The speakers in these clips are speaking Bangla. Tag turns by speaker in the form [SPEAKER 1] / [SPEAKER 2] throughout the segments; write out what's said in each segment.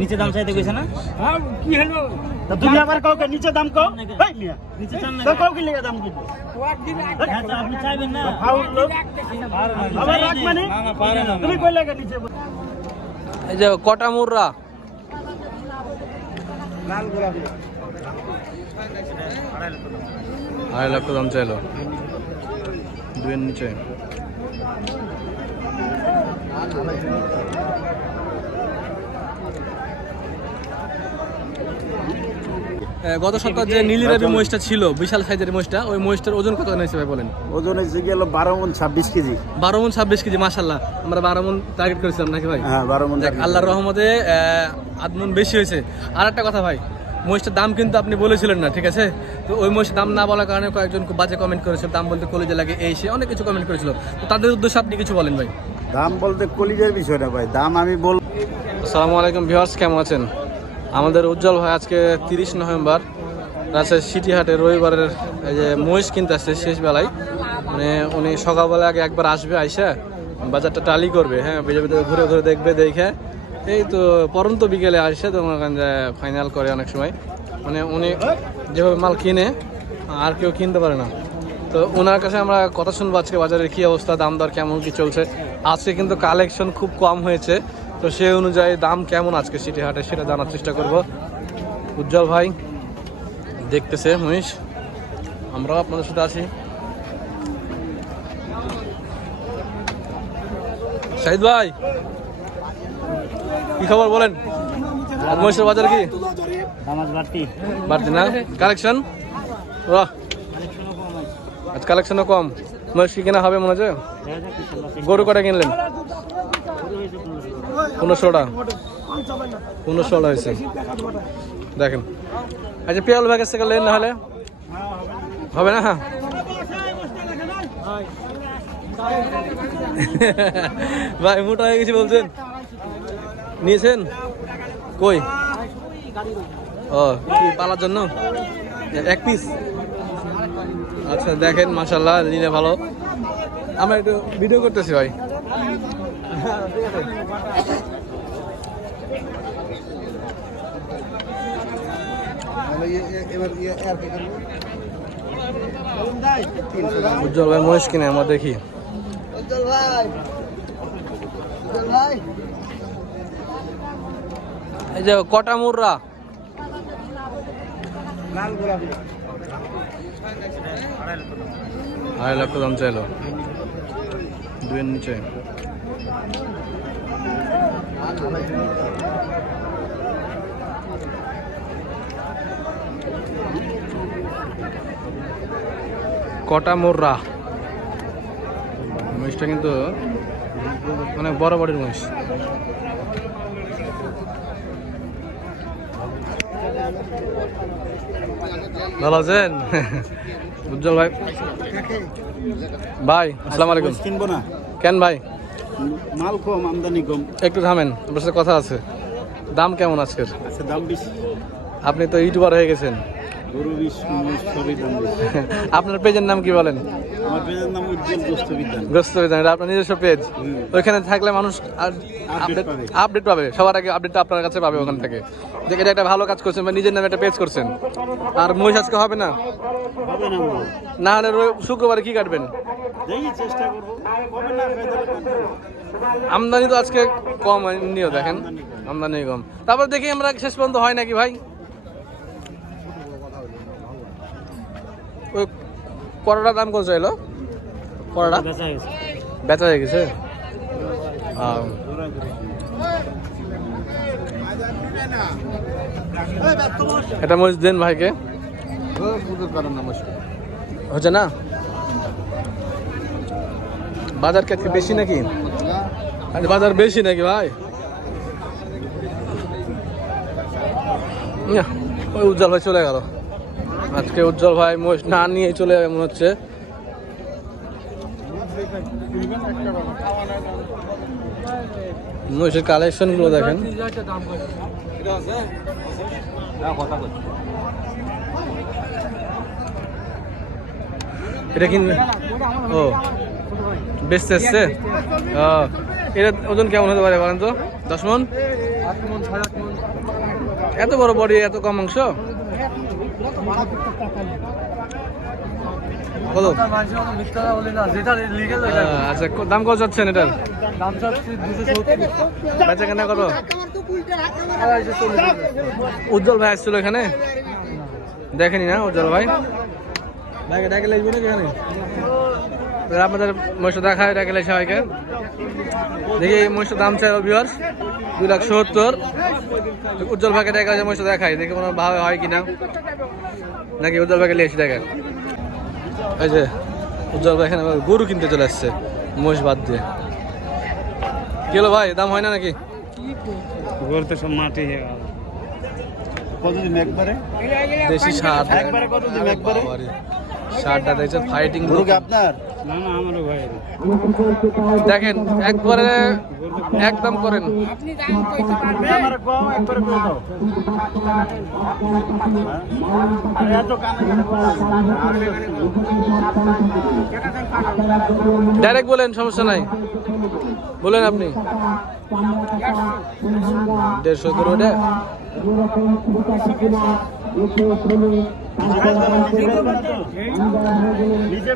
[SPEAKER 1] নিচে দাম চাইতে গেছে না?
[SPEAKER 2] হ্যাঁ কি হলো?
[SPEAKER 3] তা তুমি আবার কাউকে নিচে দাম কও? এই মিয়া
[SPEAKER 1] নিচে চান না
[SPEAKER 3] তো কাউ কি লেগে দাম
[SPEAKER 1] তো আপনি চাইবেন না?
[SPEAKER 3] ফাউল লোক। আবার রাখ মানে?
[SPEAKER 1] না, না, পারে না।
[SPEAKER 3] তুমি কই লেগে নিচে?
[SPEAKER 4] এই যে কটা মুররা?
[SPEAKER 3] লাল গোলাপি।
[SPEAKER 4] আড়াই লক্ষ দাম চাইলো। দুয়ের নিচে। গত সপ্তাহে যে নীলিরাবি মহিষটা ছিল বিশাল সাইজের মহিষটা ওই মহিষটার ওজন কত নিয়েছে ভাই বলেন?
[SPEAKER 3] ওজন হয়েছে গেল বারো মন ছাব্বিশ কেজি।
[SPEAKER 4] বারো মন ছাব্বিশ কেজি মাসাল্লাহ আমরা বারো মন টার্গেট করেছিলাম নাকি ভাই?
[SPEAKER 3] হ্যাঁ বারো মন
[SPEAKER 4] দেখ আল্লাহর রহমতে আধ মন বেশি হয়েছে। আর একটা কথা ভাই মহিষটার দাম কিন্তু আপনি বলেছিলেন না ঠিক আছে? তো ওই মহিষের দাম না বলার কারণে কয়েকজন খুব বাজে কমেন্ট করেছিল দাম বলতে কলেজে লাগে এই সে অনেক কিছু কমেন্ট করেছিল। তো তাদের উদ্দেশ্যে আপনি কিছু বলেন ভাই।
[SPEAKER 3] দাম বলতে কলিজের বিষয় না ভাই দাম আমি বল
[SPEAKER 4] আসসালামু আলাইকুম ভিউয়ার্স কেমন আছেন? আমাদের উজ্জ্বল ভাই আজকে তিরিশ নভেম্বর রাজশাহী সিটি হাটে রবিবারের এই যে মহিষ কিনতে আসছে শেষ বেলায়। মানে উনি সকালবেলা আগে একবার আসবে, আইসা বাজারটা টালি করবে হ্যাঁ বেজে বেজে ঘুরে ঘুরে দেখবে, দেখে। এই তো পরন্ত বিকেলে আসে, তো করেন যে ফাইনাল করে অনেক সময়। মানে উনি যেভাবে মাল কিনে, আর কেউ কিনতে পারে না। তো ওনার কাছে আমরা কথা শুনব আজকে বাজারের কী অবস্থা, দাম দর কেমন, কী চলছে। আজকে কিন্তু কালেকশন খুব কম হয়েছে। তো সে অনুযায়ী দাম কেমন আজকে সিটি হাটে সেটা জানার চেষ্টা করব। উজ্জ্বল ভাই দেখতেছে মহিষ আমরাও আপনাদের সাথে আছি। শাহিদ ভাই কি খবর বলেন? মহিষের বাজার কি?
[SPEAKER 1] বাড়তি।
[SPEAKER 4] না? কালেকশন? আজ কালেকশনও কম। মহিষ কি কেনা হবে মনে হচ্ছে। গরু কটা কিনলেন। পনেরোশোটা? পনেরোশোটা হয়েছে। দেখেন। আচ্ছা পিয়াল ভাগের থেকে লেন না হলে? হবে না? ভাই, মোটা হয়ে গেছি বলছেন। নিয়েছেন? কই? ও, কি পালার জন্য? এক পিস আচ্ছা দেখেন মাসাল্লাহ নিলে ভালো। আমরা একটু ভিডিও করতেছি ভাই। উজ্জ্বল ভাই মহিষ কিনে আমরা দেখি। এই যে কটা মুররা? আড়াই লক্ষ দাম চাইলো। দুয়ের নিচে। কটা মোররা? মহিষটা কিন্তু অনেক বড় বড়ির মহিষ। ভালো আছেন? উজ্জ্বল ভাই। ভাই আসসালামু আলাইকুম।
[SPEAKER 3] কিনবো না।
[SPEAKER 4] কেন ভাই?
[SPEAKER 3] মাল কম আমদানি কম।
[SPEAKER 4] একটু থামেন আপনার সাথে কথা আছে। দাম কেমন আজকের?
[SPEAKER 3] আচ্ছা দাম বেশি।
[SPEAKER 4] আপনি তো ইউটিউবার হয়ে গেছেন। আপনার পেজের নাম কি বলেন?
[SPEAKER 3] আমার পেজের নাম উজ্জ্বল গোস্ত বিদ্যান
[SPEAKER 4] এটা আপনার নিজস্ব পেজ। ওইখানে থাকলে মানুষ আর আপডেট
[SPEAKER 3] পাবে।
[SPEAKER 4] আপডেট পাবে। সবার আগে আপডেটটা আপনার কাছে পাবে ওখান থেকে। দেখে এটা একটা ভালো কাজ করছেন বা নিজের নামে একটা পেজ করছেন। আর মহিষ আজকে হবে না?
[SPEAKER 3] না
[SPEAKER 4] হলে রবি- শুক্রবারে কি কাটবেন। আমদানি তো আজকে কম নিও দেখেন। আমদানি কম। তারপর দেখি আমরা শেষ পর্যন্ত হয় নাকি ভাই? ওই পরোটার দাম কত চাইলো? পরোটা?
[SPEAKER 1] বেচা হয়ে গেছে।
[SPEAKER 4] হয়ে এটা মরিচ দেন ভাইকে। হচ্ছে না? বাজার কি বেশি নাকি? আরে বাজার বেশি নাকি ভাই? উজ্জ্বল ভাই চলে গেল। আজকে উজ্জ্বল ভাই মোষ না নিয়ে চলে যাবে মনে হচ্ছে। মহিষের কালেকশনগুলো দেখেন। এটা কি ও বেচতে এসছে। এটা ওজন কেমন হতে পারে বলেন তো? দশ মন? এত বড় বডি এত কম মাংস কত আচ্ছা দাম কত যাচ্ছেন এটার? বেচা কেনা কত? উজ্জ্বল ভাই আসছিল এখানে? দেখেনি না উজ্জ্বল ভাই? ডাকে ডাকে লাগবে না এখানে? আপনাদের মহিষটা দেখায় ডাকে লাই সবাইকে। দেখি এই মহিষটার দাম চাই ভিউয়ার্স দুই লাখ সত্তর। উজ্জ্বল ভাইকে দেখা যায় মহিষটা দেখাই দেখি কোনো ভাবে হয় কিনা। নাকি উজ্জ্বল ভাইকে লিয়ে এসে দেখে এই যে উজ্জ্বল ভাই এখানে গরু কিনতে চলে আসছে মহিষ বাদ দিয়ে। কি হলো ভাই দাম হয় না নাকি?
[SPEAKER 1] বলতে সব মাটি
[SPEAKER 3] কতদিন একবারে?
[SPEAKER 4] দেশি সার।
[SPEAKER 3] একবারে কতদিন একবারে?
[SPEAKER 4] শার্টটা দেখছেন ফাইটিং
[SPEAKER 3] আপনার?
[SPEAKER 1] না না আমারও ভাই
[SPEAKER 4] দেখেন একবারে একদম করেন। ডাইরেক্ট বলেন সমস্যা নাই। বলেন আপনি। দেড়শো করে ওটা?
[SPEAKER 3] নিচে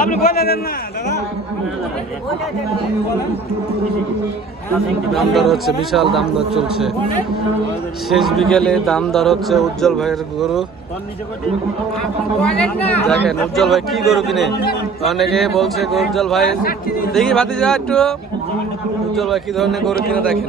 [SPEAKER 1] আপনি বলে
[SPEAKER 4] দামদার হচ্ছে বিশাল দামদার চলছে। শেষ বিকেলে দামদার হচ্ছে উজ্জ্বল ভাইয়ের গরু। দেখেন উজ্জ্বল ভাই কি গরু কিনে? অনেকে বলছে উজ্জ্বল ভাই দেখি ভাতি যা একটু। উজ্জ্বল ভাই কি ধরনের গরু কিনে দেখেন।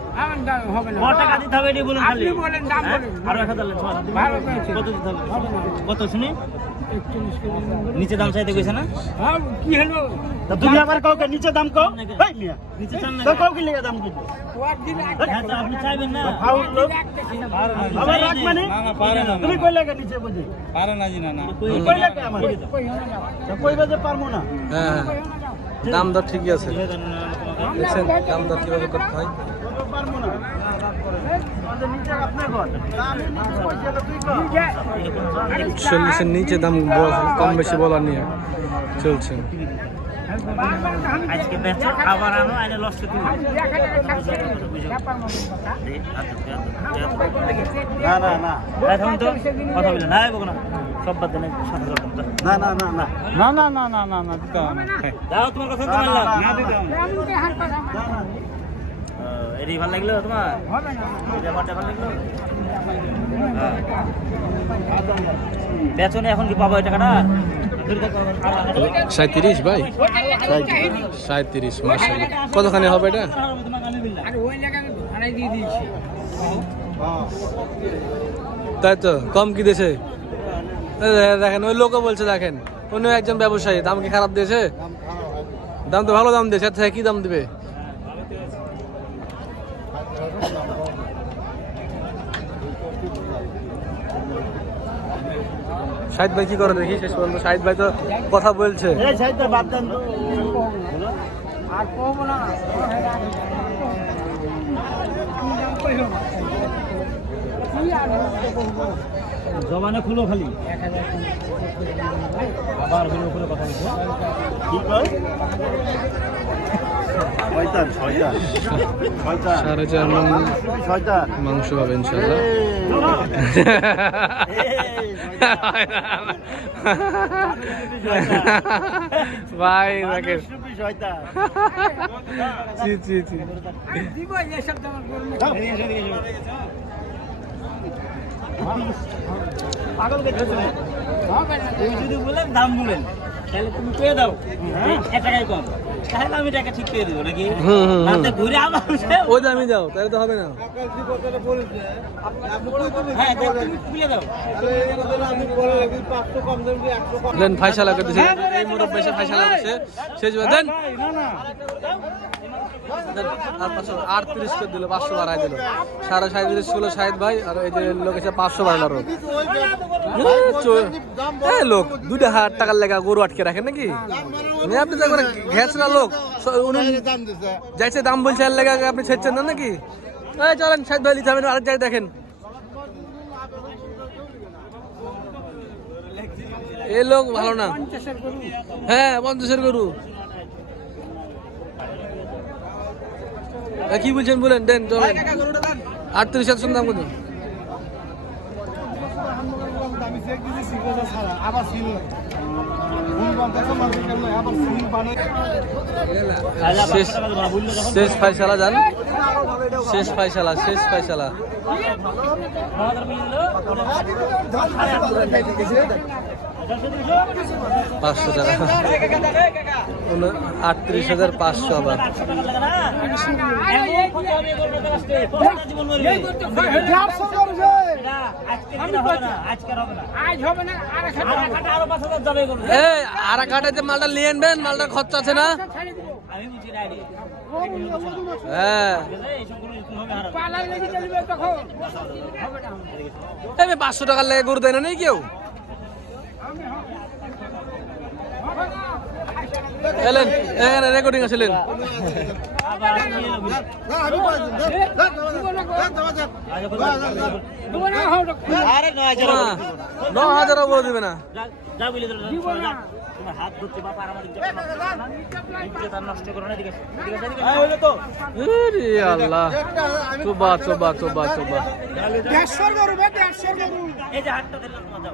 [SPEAKER 1] কত টাকা দিতে হবে?
[SPEAKER 2] দাম হবে না।
[SPEAKER 1] কত টাকা দিতে হবে এটি বলুন খালি।
[SPEAKER 2] বলেন দাম
[SPEAKER 1] হ্যাঁ?
[SPEAKER 2] বলেন।
[SPEAKER 1] আরও এক হাজার। কত দিতে হবে? কত শুনি? নিচে দাম চাইতে কইছে না?
[SPEAKER 2] হ্যাঁ কি হলো?
[SPEAKER 3] তুমি আবার কাউকে নিচে দাম কও? এই মিয়া
[SPEAKER 1] নিচে চান না
[SPEAKER 3] কাউকে লেগে দাম
[SPEAKER 1] হ্যাঁ, আপনি চাইবেন না।
[SPEAKER 3] ফাউল লোক আবার রাখ মানে?
[SPEAKER 1] না, না, পারে না।
[SPEAKER 3] তুমি কই লাগে নিচে বুঝি
[SPEAKER 1] পারে না জি না না।
[SPEAKER 3] কই লাগে আমার কই বাজে পারমু না।
[SPEAKER 4] হ্যাঁ। দাম দর ঠিকই আছে। দেখছেন দাম দর কীভাবে করতে হয়?
[SPEAKER 3] না
[SPEAKER 4] চল্লিশের নিচে দাম বল- কম বেশি বলার নিয়ে চলছে
[SPEAKER 1] আজকে বেচো আবার আনো আইনে লস তুমি
[SPEAKER 3] না না না
[SPEAKER 1] এখন তো কথা বলে না না সব বাদ দেন সাত হাজার টাকা দাও।
[SPEAKER 3] না না না না
[SPEAKER 1] না না না না না না দিতে হবে না দাও তোমার কথা তো মানলাম না দিতে হবে না। আহ, এটাই ভালো লাগল তোমার? ব্যাপারটা ভালো লাগল? হ্যাঁ। বেচনে এখন কি পাবো এই টাকাটা?
[SPEAKER 4] সাঁত্রিশ ভাই? সাঁত্রিশ মাসাল্লাহ কতখানি হবে এটা? তাই তো কম কি দিয়েছে এই দে- দেখেন ওই লোকও বলছে দেখেন। অন্য একজন ব্যবসায়ী দাম কি খারাপ দিয়েছে দাম তো ভালো দাম দিয়েছে থেকে কি দাম দিবে? শাহিদ ভাই কি করে দেখি? শেষ পর্যন্ত শাহিদ ভাই তো কথা বলছে।
[SPEAKER 1] জমানে খুলো খালি। আবার খুলো খুলে কথা বলছো?
[SPEAKER 3] কি কয়?
[SPEAKER 4] সাড়ে চার মন মাংস ইনশাল্লাহ ভাই দেখেন জি জি জি
[SPEAKER 2] দিব এসব তোমার গরমে
[SPEAKER 1] পাগল দেখেছ
[SPEAKER 2] হবে না
[SPEAKER 1] তুমি যদি বলেন দাম বলেন তাহলে তুমি পেয়ে দাও। এক টাকায় কম। তাহলে আমি টাকা ঠিক করে দেবো নাকি। রাতে ঘুরে আবার
[SPEAKER 4] ওই দামি যাও তাহলে তো হবে না।
[SPEAKER 1] হ্যাঁ
[SPEAKER 4] দেন ফাইসালা করতেছে দিছে। এই মুরব্বী ফাইসালা করছে। শেষ দেন। দেন, মানে যাইছে, দাম বলছে আর লেগা আপনি ছেড়ছেন না নাকি? এই চলেন শাহিদ ভাই লিখে যাবেন আরেক দেখেন। এ লোক ভালো না। হ্যাঁ পঞ্চাশের গরু। কি বলছেন বলেন দেন আটত্রিশ একশো দাম কত? শেষ ফাইসালা যান। শেষ ফাইসালা শেষ ফাইসালা। পাঁচশো টাকা। আটত্রিশ হাজার পাঁচশো আবার।
[SPEAKER 2] আর
[SPEAKER 4] যে মালটা নিয়ে আনবেন, মালটার খরচা আছে না। হ্যাঁ। পাঁচশো টাকার লেগে গরু দেয় না নেই কেউ? এলেন এখানে রেকর্ডিং
[SPEAKER 2] দিব না
[SPEAKER 1] হাজার
[SPEAKER 4] বলে দিবে না।
[SPEAKER 1] হাত ধরছে বাবা আমার ইজ্জত নষ্ট করো না।
[SPEAKER 4] আল্লাহ
[SPEAKER 2] গরু বে গরু।
[SPEAKER 1] এই যে হাতটা দিলাম তোমার, যাও।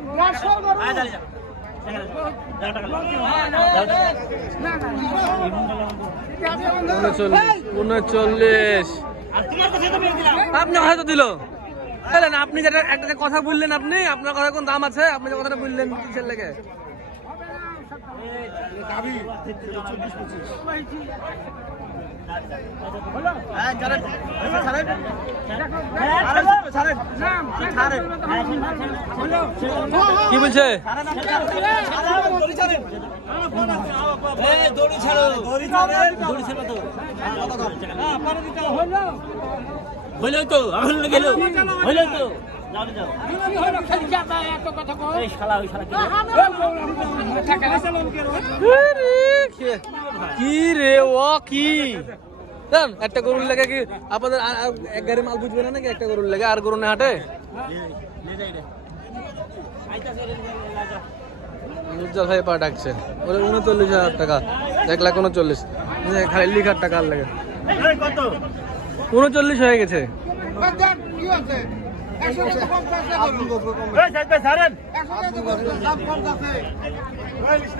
[SPEAKER 2] গরু।
[SPEAKER 1] আয়,
[SPEAKER 4] উনচল্লিশ। উনচল্লিশ
[SPEAKER 1] আর তোমার কাছে তো পেয়ে দিলাম।
[SPEAKER 4] আপনি হয়তো দিল। এলেন আপনি যেটা একটা কথা বললেন আপনি আপনার কথা কোন দাম আছে? আপনি যে কথাটা বললেন কিসের লেগে?
[SPEAKER 2] চব্বিশ
[SPEAKER 4] কি বলছে।
[SPEAKER 1] দড়ি ছাড়ো। তো। তো, লোক গেলো। তো। যাও।
[SPEAKER 2] কি? হলো খালি
[SPEAKER 1] কি রে?
[SPEAKER 4] ও কি? জান, একটা গরুর লেগে কি আপনাদের এক গাড়ি মাল বুঝবে না নাকি একটা গরুর লেগে? আর গরু না হাটে? উজ্জ্বল ভাই পা ডাকছে। ওরে উনচল্লিশ হাজার টাকা। এক লাখ উনচল্লিশ। খালি লিখার টাকা আর লাগে। উনচল্লিশ হয়ে গেছে।
[SPEAKER 3] কি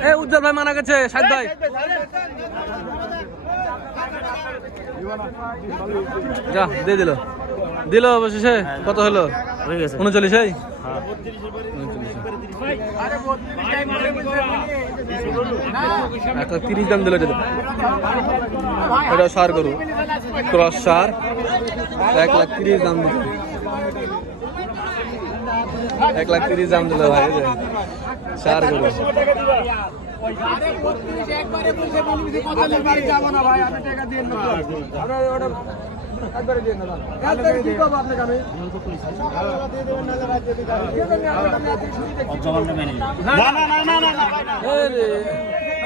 [SPEAKER 4] এ উজ্জ্বল ভাই মানা গেছে, সাদ ভাই। যা, দিয়ে দিল। দিল অবশেষে, কত হলো? উনচল্লিশ, এই? একটা তিরিশ দাম দিল এটা সার গরু ক্রস সার। এক লাখ তিরিশ দাম দিল। এক লাখ তিরিশ দাম দিল ভাই। সার গরু
[SPEAKER 1] জবানটা মেনে নিন।
[SPEAKER 4] এই রে।
[SPEAKER 1] ছাড়েন, ছাড়েন, ছাড়েন। ডাকে নামা খাবার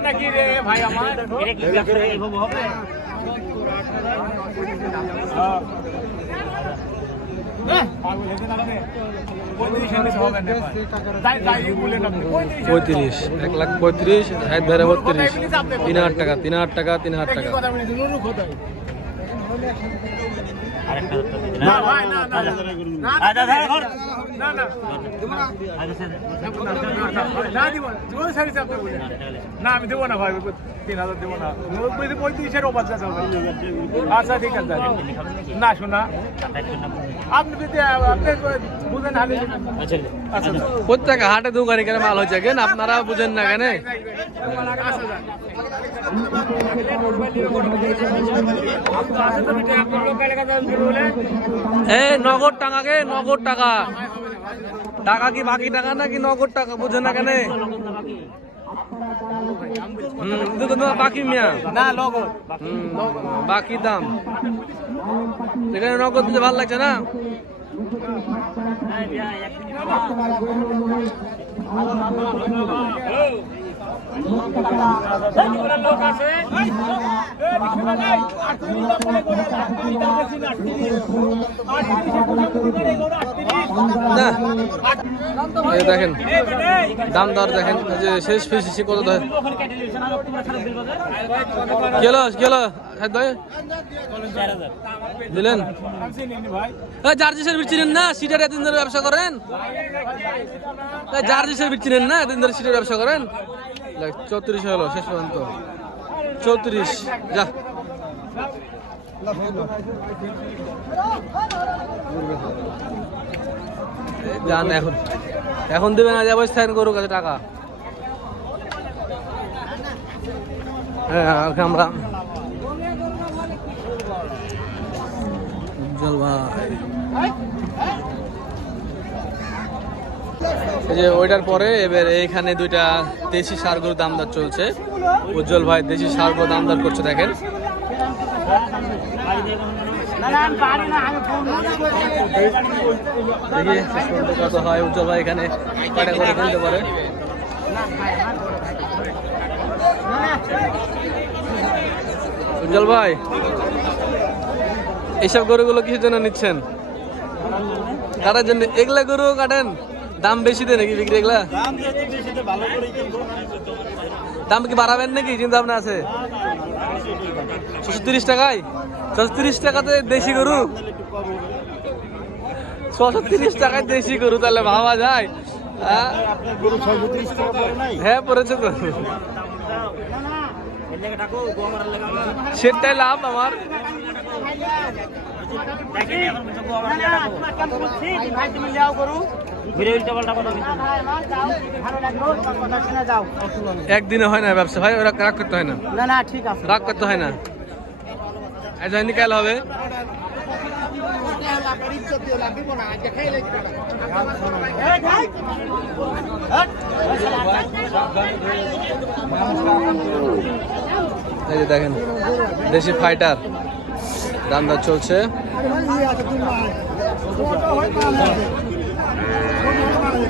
[SPEAKER 4] নাকি
[SPEAKER 2] রে ভাই আমার?
[SPEAKER 1] হবে
[SPEAKER 2] পাগল
[SPEAKER 4] পঁয়ত্রিশ, এক লাখ পঁয়ত্রিশ ষাট ধরে বত্রিশ। তিন হাজার টাকা, তিন হাজার টাকা, তিন হাজার টাকা।
[SPEAKER 2] না, ভাই, না, না, না। না,
[SPEAKER 1] আচ্ছা, ধর, ধর।
[SPEAKER 2] না, না।
[SPEAKER 1] আগে সে-
[SPEAKER 2] না, না, না, না, দিব না। জীবন সার্ভিস আপনি বলেন। না আমি দেবো না ভাই তিন হাজার দেবো না পঁয়ত্রিশ- পঁয়ত্রিশের ওপর আচ্ছা ঠিক আছে না শোনা আপনি যদি আপনি বুঝেন হালে
[SPEAKER 1] আচ্ছা
[SPEAKER 2] আচ্ছা
[SPEAKER 4] প্রত্যেক হাটে দোকানে কেন মাল হচ্ছে কেন আপনারা বুঝেন না কেন এ নগদ টাকা কে? নগদ টাকা। টাকা কি বাকি টাকা নাকি নগদ টাকা? বুঝেন না কেন? বাকি মিয়া।
[SPEAKER 2] না
[SPEAKER 4] হুম বাকি দাম। এখানে নগদ দিতে ভালো লাগছে না? এই দেখেন দাম দর দেখেন যে শেষ ফিস কত দেয়? গেল গেল দিলেন? জার্জিসের বিট চিনেন না? সিটার এতদিন ধরে ব্যবসা করেন? জার্জিসের বিট চিনেন না? এতদিন ধরে সিটার ব্যবসা করেন? চৌত্রিশ হলো, শেষ পর্যন্ত। চৌত্রিশ, যা। যান এখন। এখন দেবে না, যাব, স্থান করুক, কাছে টাকা। হ্যাঁ আমরা উজ্জ্বল ভাই। এই যে ওইটার পরে এবার এইখানে দুইটা দেশি সারগুলো দামদার চলছে। উজ্জ্বল ভাই দেশি সারগুলো দামদার করছে, দেখেন। দেখি কত হয়, উজ্জ্বল ভাই এখানে করে পারে? উজ্জ্বল ভাই, এইসব গরুগুলো কিসের জন্য নিচ্ছেন? কাটার জন্য? এগুলা গরু কাটেন? দাম বেশি দেয় নাকি বিক্রি এগুলা? দাম কি বাড়াবেন নাকি? চিন্তা ভাবনা আছে? ছশো তিরিশ টাকায়? ছশো তিরিশ টাকাতে দেশি গরু? ছশো তিরিশ টাকায় দেশি গরু তাহলে ভাবা যায়। হ্যাঁ? হ্যাঁ পড়েছে তো। সেটাই লাভ আমার।
[SPEAKER 1] ঘুরে উল্টা পাল্টা কথা
[SPEAKER 4] একদিনে হয় না ব্যবসা? ভাই ওরা রাগ করতে হয় না?
[SPEAKER 3] না না ঠিক আছে।
[SPEAKER 4] রাগ করতে হয় না? আজ হয়নি কাল হবে। এই যে দেখেন দেশি ফাইটার দাম দর চলছে।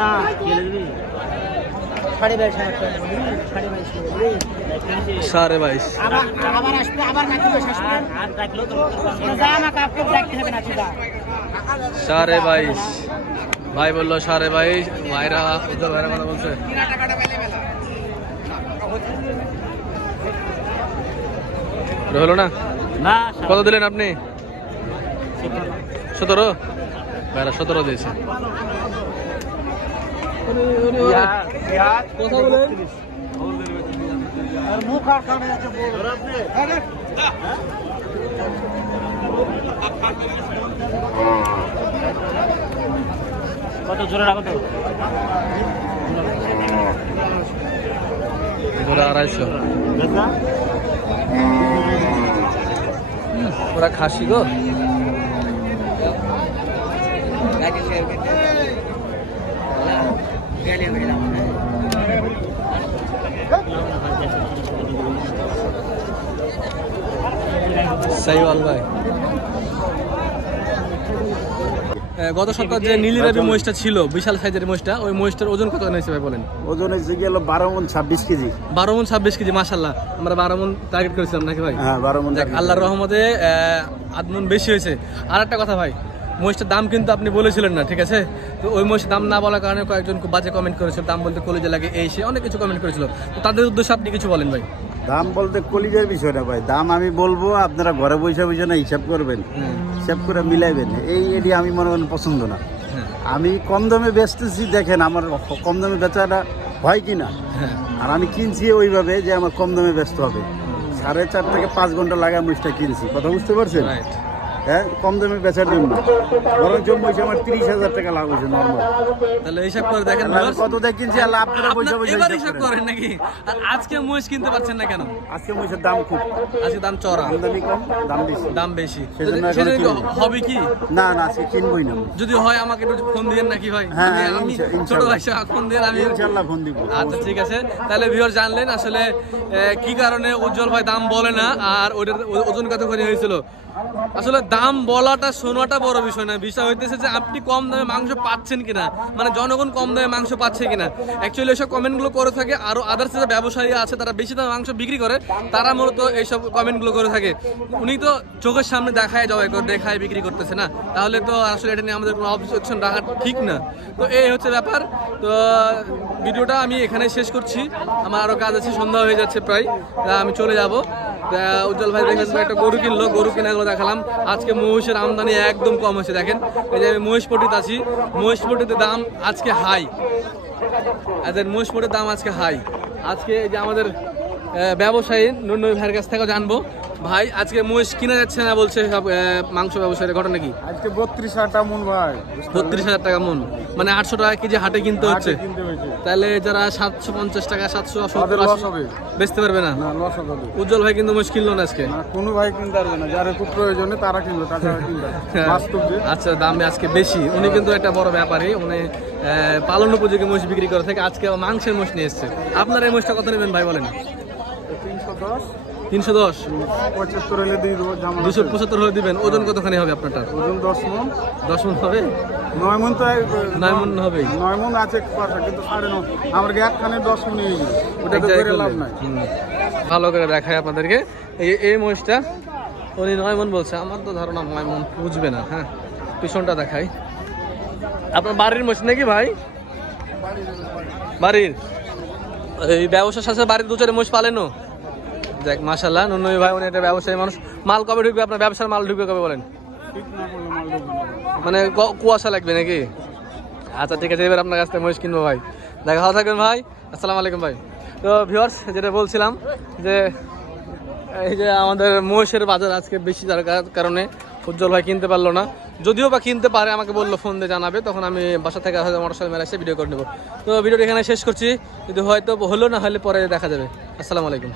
[SPEAKER 3] না। সাড়ে বাইশ সাড়ে বাইশ আবার আসবে আবার
[SPEAKER 4] সাড়ে বাইশ। ভাই বলল সাড়ে বাইশ। ভাইরা উজ্জ্বল ভাইরা কথা বলছে। হলো না?
[SPEAKER 1] না
[SPEAKER 4] কত দিলেন আপনি? সতেরো? ভাইরা সতেরো দিয়েছে।
[SPEAKER 1] কত জোরে রাখো তো।
[SPEAKER 4] আড়াইশো। ওরা খাসি গো। গত সপ্তাহ যে নীলি রাবি মহিষটা ছিল বিশাল সাইজের মহিষটা ওই মহিষটার ওজন কত নিয়েছে ভাই বলেন?
[SPEAKER 3] ওজন এসে গেল বারো মন ছাব্বিশ কেজি।
[SPEAKER 4] বারো মন ছাব্বিশ কেজি মাসাল্লাহ আমরা বারো মন টার্গেট করেছিলাম নাকি ভাই?
[SPEAKER 3] হ্যাঁ বারো মন
[SPEAKER 4] আল্লাহর রহমতে আহ, আধ মন বেশি হয়েছে। আর একটা কথা ভাই মহিষটার দাম কিন্তু আপনি বলেছিলেন না ঠিক আছে? তো ওই মহিষের দাম না বলার কারণে কয়েকজন খুব বাজে কমেন্ট করেছিল দাম বলতে কলেজে লাগে এই সে অনেক কিছু কমেন্ট করেছিল। তো তাদের উদ্দেশ্যে আপনি কিছু বলেন ভাই।
[SPEAKER 3] দাম বলতে কলিজের বিষয় না ভাই দাম আমি বলব আপনারা ঘরে বসে বসে না হিসাব করবেন হিসাব করে মিলাইবেন এই এটি আমি মনে করেন পছন্দ না।
[SPEAKER 4] হ্যাঁ।
[SPEAKER 3] আমি কম দামে বেচতেছি দেখেন আমার কম দামে বেচাটা হয় কি না
[SPEAKER 4] হ্যাঁ।
[SPEAKER 3] আর আমি কিনছি ওইভাবে যে আমার কম দামে ব্যস্ত হবে। সাড়ে চার থেকে পাঁচ ঘণ্টা লাগা মুষটা কিনছি কথা বুঝতে পারছেন? হ্যাঁ কম দামে বেচার জন্য। বরং হয়েছে আমার তিরিশ হাজার টাকা লাভ হয়েছে নর্মাল
[SPEAKER 4] তাহলে হিসাব করে দেখেন
[SPEAKER 3] কত দিয়ে কিনছি আর লাভ করে বসে
[SPEAKER 4] এবার
[SPEAKER 3] হিসাব করেন।
[SPEAKER 4] নাকি? আর আজকে মহিষ কিনতে পারছেন না কেন?
[SPEAKER 3] আজকে মহিষের দাম খুব।
[SPEAKER 4] আজকে দাম চড়া।
[SPEAKER 3] আমদানি কম দাম বেশি।
[SPEAKER 4] দাম বেশি।
[SPEAKER 3] সেজন্য।
[SPEAKER 4] হবে কি?
[SPEAKER 3] না না আজকে কিনবই না।
[SPEAKER 4] যদি হয় আমাকে একটু ফোন দিয়েন নাকি ভাই?
[SPEAKER 3] হ্যাঁ,
[SPEAKER 4] আমি-
[SPEAKER 3] হ্যাঁ,
[SPEAKER 4] ছোট। ভাই ফোন দেন আমি
[SPEAKER 3] ইনশাল্লাহ ফোন দিব।
[SPEAKER 4] আচ্ছা ঠিক আছে। তাহলে ভিউয়ার জানলেন আসলে কি কারণে উজ্জ্বল ভাই দাম বলে না আর ওটার ওজন কত করে হয়েছিল? আসলে দাম বলাটা, শোনাটা বড় বিষয় না। বিষয় হইতেছে যে আপনি কম দামে মাংস পাচ্ছেন কিনা মানে জনগণ কম দামে মাংস পাচ্ছে কিনা। অ্যাকচুয়ালি এসব কমেন্টগুলো করে থাকে আরও আদার্স যে ব্যবসায়ী আছে, তারা বেশি দামে মাংস বিক্রি করে, তারা মূলত এইসব কমেন্টগুলো করে থাকে। উনি তো চোখের সামনে দেখায়, জবাই করে, দেখায়, বিক্রি করতেছে না। তাহলে তো আসলে এটা নিয়ে আমাদের কোনো অবজেকশন রাখা ঠিক না। তো এই হচ্ছে ব্যাপার। তো, ভিডিওটা আমি এখানে শেষ করছি। আমার আরও কাজ আছে, সন্ধ্যা হয়ে যাচ্ছে প্রায়। আমি চলে যাব। উজ্জ্বল ভাই দেখলেন ভাই একটা গরু কিনলো, গরু কেনাগুলো দেখালাম। আজকে মহিষের আমদানি একদম কম হয়েছে, দেখেন। এই যে আমি মহিষপটিতে আছি মহিষপটিতে দাম আজকে হাই এদের মহিষপটির দাম আজকে হাই আজকে এই যে আমাদের ব্যবসায়ী নুন ভাইয়ের কাছ থেকেও জানব। ভাই আজকে মহিষ কিনা যাচ্ছে না বলছে সব মাংস ব্যবসায়ীর? ঘটনা কি?
[SPEAKER 2] আজকে বত্রিশ হাজার টাকা মন ভাই।
[SPEAKER 4] বত্রিশ হাজার টাকা মন। মানে আটশো টাকা কেজি হাটে কিনতে হচ্ছে। তাহলে যারা সাতশো পঞ্চাশ টাকা সাতশো। বেচতে পারবে না? উজ্জ্বল ভাই কিন্তু মুশকিল না আজকে।
[SPEAKER 2] কোনো ভাই কিনতে পারবে না। যারা খুব প্রয়োজনে তারা কিনবে তাছাড়া কিনবে। না। বাস্তব যে।
[SPEAKER 4] আচ্ছা দাম আজকে বেশি। উনি কিন্তু একটা বড় ব্যাপারী। উনি আহ, পালন উপযোগী মহিষ বিক্রি করে থাকে। আজকে মাংসের মোষ নিয়ে এসছে। আপনার এই মোষটা কত নেবেন ভাই বলেন?
[SPEAKER 2] তিনশো দশ। পঁচাত্তর হলে দিয়ে দেবো
[SPEAKER 4] দুশো পঁচাত্তর হলে দিবেন। ওজন কতখানি হবে আপনারটা
[SPEAKER 2] ওজন দশ মন।
[SPEAKER 4] দশ মন হবে?
[SPEAKER 2] নয় মন তো
[SPEAKER 4] নয় মন
[SPEAKER 2] নয় মন আছে কিন্তু সাড়ে নয় আমার একখানে দশ মনে ওটা
[SPEAKER 4] এক
[SPEAKER 2] তো
[SPEAKER 4] জায়গায়
[SPEAKER 2] করে লাভ নাই।
[SPEAKER 4] ভালো করে দেখায় আপনাদেরকে। এই এই মহিষটা উনি নয় মন বলছে। আমার তো ধারণা নয় মন বুঝবে না হ্যাঁ। পিছনটা দেখাই। আপনার বাড়ির মহিষ নাকি ভাই? বাড়ির এই ব্যবসার সাথে বাড়ির দু চারি মহিষ পালেনও? দেখ মাসাল্লাহ নুনই ভাই, উনি একটা ব্যবসায়ী মানুষ। মাল কবে ঢুকবে? আপনার ব্যবসার মাল ঢুকবে কবে বলেন?
[SPEAKER 2] মাল।
[SPEAKER 4] মানে কুয়াশা লাগবে নাকি? আচ্ছা ঠিক আছে, এবার আপনার কাছ থেকে মহিষ কিনবো ভাই। দেখা, ভালো থাকবেন ভাই। আসসালামু আলাইকুম ভাই। তো ভিওর্স যেটা বলছিলাম যে, এই যে আমাদের মহিষের বাজার আজকে বেশি যার কারণে উজ্জ্বল ভাই কিনতে পারল না। যদিও বা কিনতে পারে, আমাকে বলল ফোন দিয়ে জানাবে। তখন আমি বাসা থেকে হয়তো মোটরসাইকেল মেরে এসে ভিডিও করে নেব। তো ভিডিওটা এখানে শেষ করছি। যদি হয়তো হলো না হলে পরে দেখা যাবে। আসসালামু আলাইকুম।